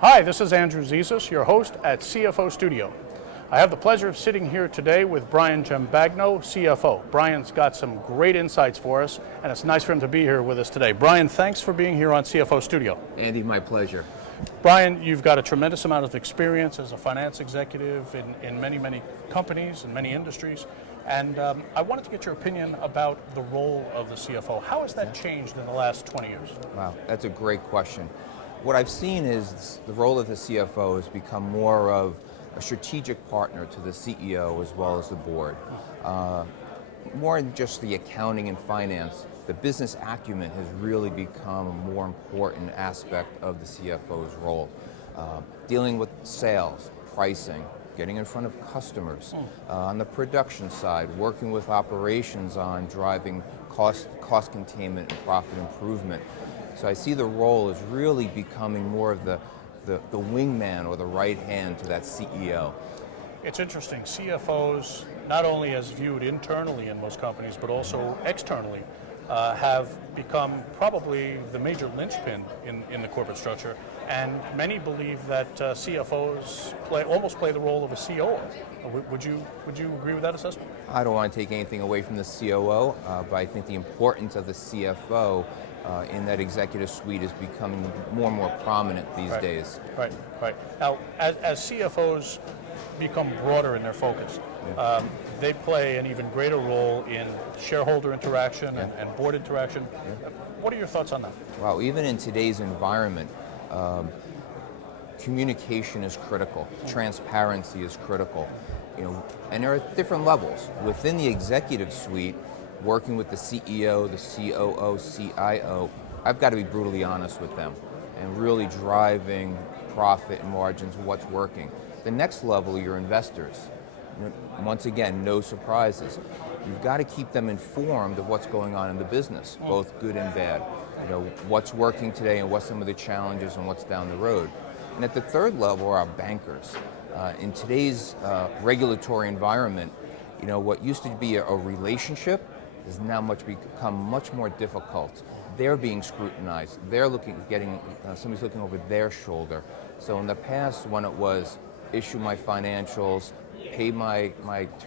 Hi, this is Andrew Zizas, your host at CFO Studio. I have the pleasure of sitting here today with Brian Giambagno, CFO. Brian's got some great insights for us, and it's nice for him to be here with us today. Brian, thanks for being here on CFO Studio. Andy, my pleasure. Brian, you've got a tremendous amount of experience as a finance executive in many, many companies and many industries. And I wanted to get your opinion about the role of the CFO. How has that changed in the last 20 years? Wow, that's a great question. What I've seen is the role of the CFO has become more of a strategic partner to the CEO as well as the board. More than just the accounting and finance, the business acumen has really become a more important aspect of the CFO's role. Dealing with sales, pricing, getting in front of customers. On the production side, working with operations on driving cost containment and profit improvement. So I see the role as really becoming more of the wingman or the right hand to that CEO. It's interesting. CFOs, not only as viewed internally in most companies, but also externally, have become probably the major linchpin in the corporate structure. And many believe that CFOs almost play the role of a COO. Would you agree with that assessment? I don't want to take anything away from the COO, but I think the importance of the CFO in that executive suite is becoming more and more prominent these days. Right. Now, as CFOs become broader in their focus, they play an even greater role in shareholder interaction and board interaction. What are your thoughts on that? Wow, even in today's environment, communication is critical, transparency is critical, and there are different levels. Within the executive suite, working with the CEO, the COO, CIO, I've got to be brutally honest with them and really driving profit and margins, what's working. The next level are your investors. Once again, no surprises. You've got to keep them informed of what's going on in the business, both good and bad. What's working today and what's some of the challenges and what's down the road. And at the third level are our bankers. In today's regulatory environment, what used to be a relationship has now become much more difficult. They're being scrutinized. They're somebody's looking over their shoulder. So in the past, when it was issue my financials, pay my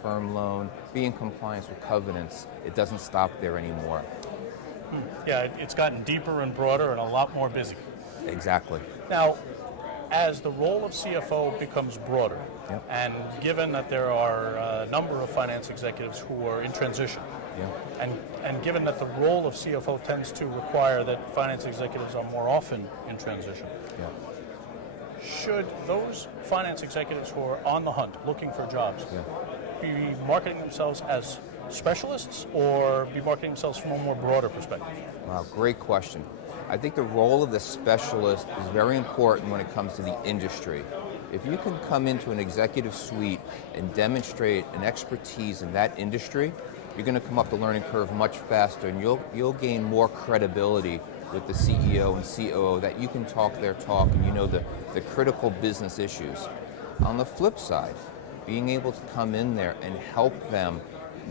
term loan, be in compliance with covenants, it doesn't stop there anymore. Yeah, it's gotten deeper and broader and a lot more busy. Exactly. Now, as the role of CFO becomes broader, and given that there are a number of finance executives who are in transition, and given that the role of CFO tends to require that finance executives are more often in transition, should those finance executives who are on the hunt looking for jobs be marketing themselves as specialists or be marketing themselves from a more broader perspective? Wow, great question. I think the role of the specialist is very important when it comes to the industry. If you can come into an executive suite and demonstrate an expertise in that industry, you're going to come up the learning curve much faster, and you'll gain more credibility with the CEO and COO that you can talk their talk and the critical business issues. On the flip side, being able to come in there and help them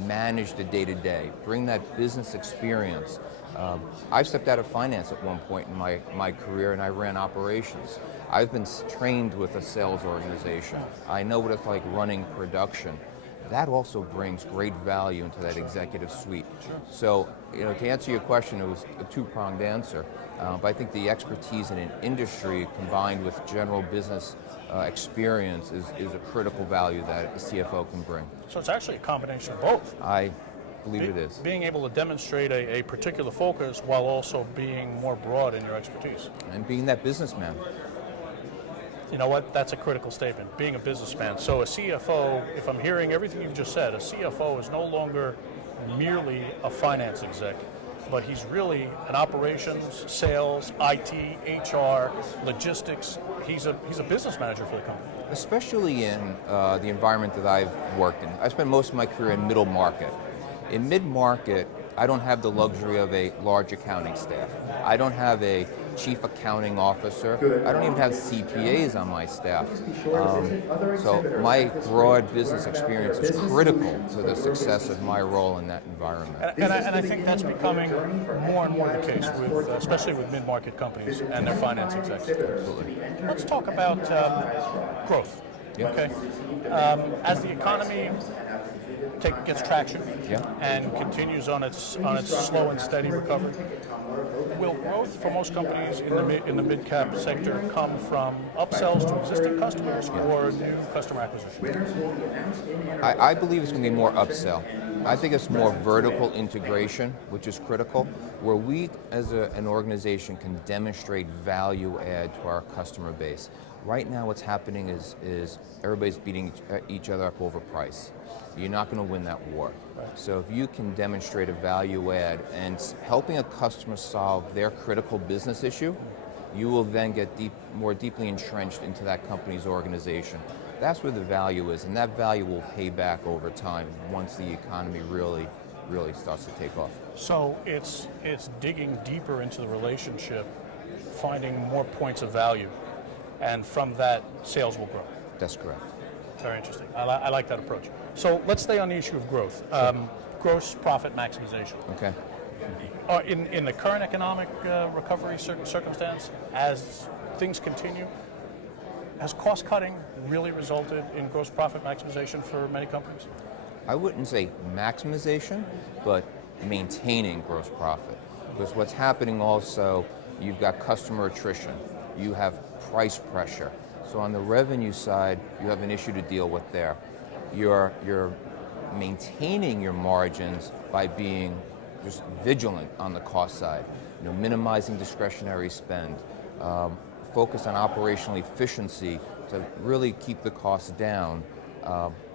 manage the day-to-day, bring that business experience. I've stepped out of finance at one point in my career, and I ran operations. I've been trained with a sales organization. I know what it's like running production. That also brings great value into that executive suite. So, to answer your question, it was a two-pronged answer. But I think the expertise in an industry combined with general business experience is a critical value that a CFO can bring. So it's actually a combination of both. I believe it is. Being able to demonstrate a particular focus while also being more broad in your expertise. And being that businessman. You know what? That's a critical statement, being a businessman. So a CFO, if I'm hearing everything you've just said, a CFO is no longer merely a finance exec, but he's really an operations, sales, IT, HR, logistics. He's a business manager for the company. Especially in the environment that I've worked in. I spent most of my career in middle market. In mid-market, I don't have the luxury of a large accounting staff. I don't have a chief accounting officer. I don't even have CPAs on my staff. So my broad business experience is critical to the success of my role in that environment. And I think that's becoming more and more the case, with, especially with mid-market companies and their finance executives. Absolutely. Let's talk about growth. Yeah. Okay. As the economy gets traction and continues on its slow and steady recovery, will growth for most companies in the mid-cap sector come from upsells to existing customers or new customer acquisition? I believe it's going to be more upsell. I think it's more vertical integration, which is critical, where we as an organization can demonstrate value add to our customer base. Right now what's happening is everybody's beating each other up over price. You're not going to win that war. Right. So if you can demonstrate a value add and helping a customer solve their critical business issue, you will then get more deeply entrenched into that company's organization. That's where the value is, and that value will pay back over time once the economy really starts to take off. So it's digging deeper into the relationship, finding more points of value, and from that, sales will grow. That's correct. Very interesting. I like that approach. So let's stay on the issue of growth. Gross profit maximization. Okay. In the current economic recovery circumstance, as things continue, has cost cutting really resulted in gross profit maximization for many companies? I wouldn't say maximization, but maintaining gross profit. Because what's happening also, you've got customer attrition, you have price pressure. So on the revenue side, you have an issue to deal with there. You're maintaining your margins by being just vigilant on the cost side, minimizing discretionary spend, focus on operational efficiency to really keep the costs down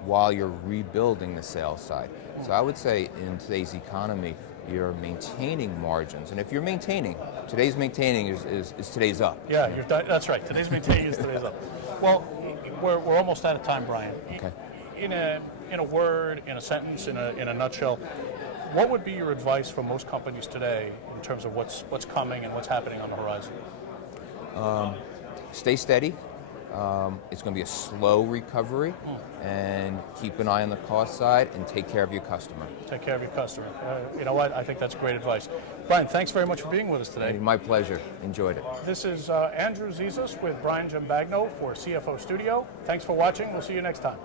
while you're rebuilding the sales side. So I would say in today's economy, you're maintaining margins. And if you're maintaining, today's maintaining is today's up. Yeah, that's right. Today's maintaining is today's up. Well, we're almost out of time, Brian. Okay. In a word, in a sentence, in a nutshell, what would be your advice for most companies today in terms of what's coming and what's happening on the horizon? Stay steady. It's going to be a slow recovery, and keep an eye on the cost side and take care of your customer. Take care of your customer. You know what? I think that's great advice. Brian, thanks very much for being with us today. My pleasure. Enjoyed it. This is Andrew Zizas with Brian Giambagno for CFO Studio. Thanks for watching. We'll see you next time.